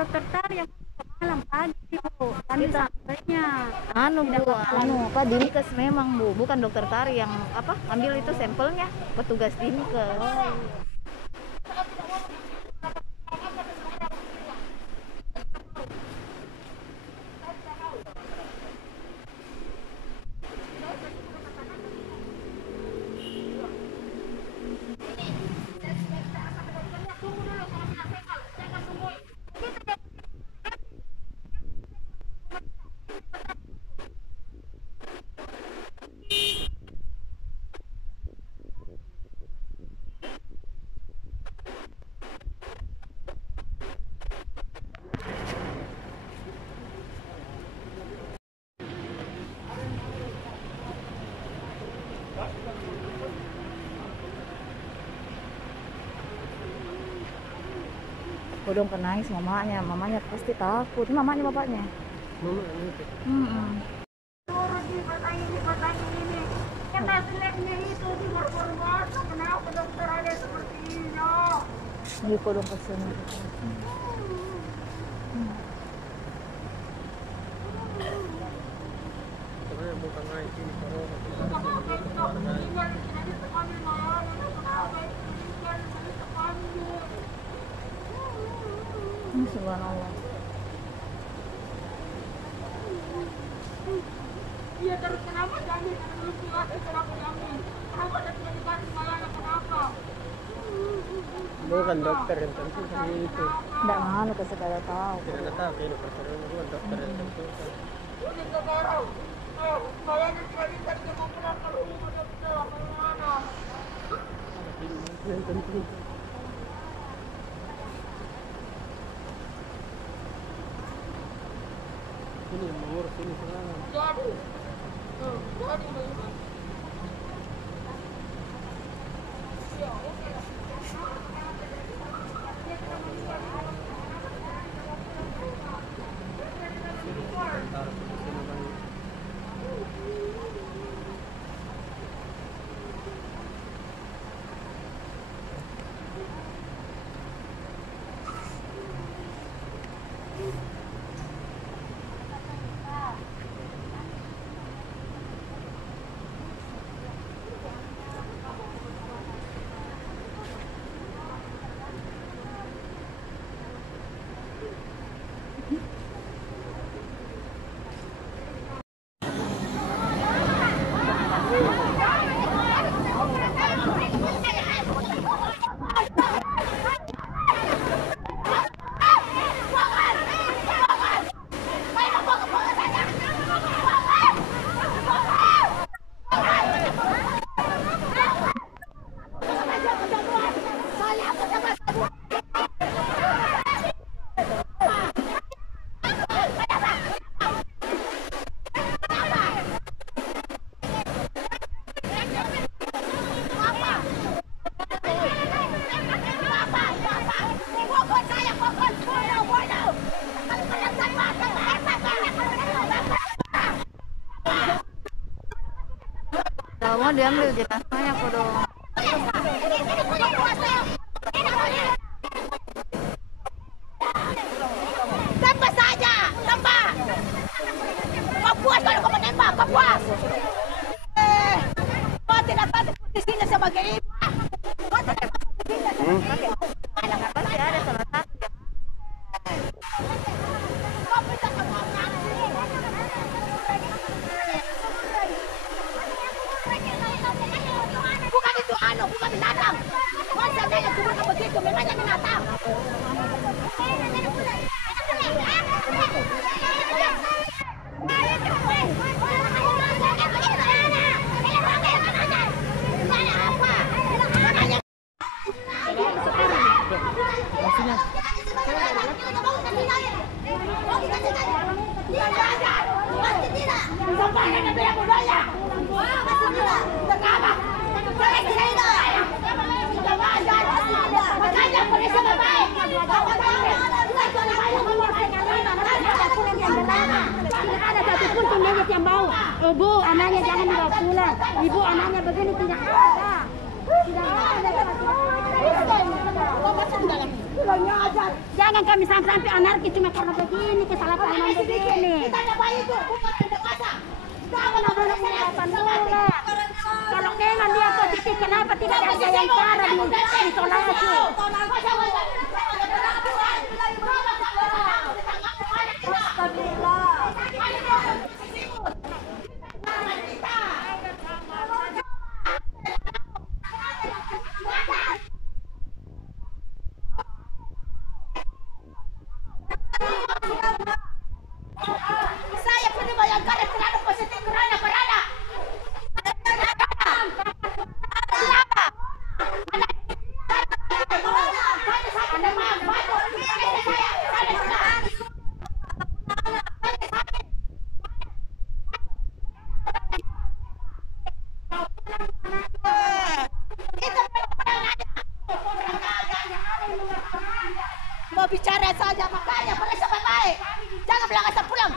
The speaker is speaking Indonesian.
Dokter Tar yang malam pagi Bu, kan sampainya Bu, apa Dinkes memang Bu, bukan dokter Tari yang apa ambil itu sampelnya, petugas Dinkes. Udah nangis mamanya pasti takut. Mamanya bapaknya. Yang hasilnya itu di berkorban, kenapa dokter ada sepertinya? Di kodong kesini. Subhanallah. Iya terus kenapa jamin? Belum dikasih kenapa jamin? Kenapa ada tidak dikasih malah kenapa? Bukan dokter yang tentu seperti itu. Tidak nganu ke segala tahu. Tidak tahu ini persoalan bukan dokter yang tentu. Udah sekarang, malah tidak bisa dikemampuan kalau rumah dokter mana? Yang tentu. Ini yang mengurus ini sekarang. Jadi Mau diambil jenazahnya kodong. tambah saja, tambah. Kau puas kalau kau menembak, kau puas. Kau tidak patut posisinya sebagai ibu. Kau tidak patut posisinya sebagai ibu. Pasti ada salah satu. Kau bisa kemana? Bukan itu bukan binatang. Kau seandainya cuma begitu, memangnya binatang. Maksudnya? Bapaknya yang bilang budaya. Kenapa? Makanya polisi baik. Ada satupun pemilik yang mau. Ibu anaknya jangan dibawa pulang. Ibu anaknya begini tidak ada. Jangan kami sampai anarki cuma karena begini kesalahpahaman begini. Kalau memang dia positif, kenapa tidak ada yang cara di isolasi? Saya punya bayangkan terlalu positif kerana berada. Mau bicara saja makanya boleh sampai baik. Jangan bilang asal pulang.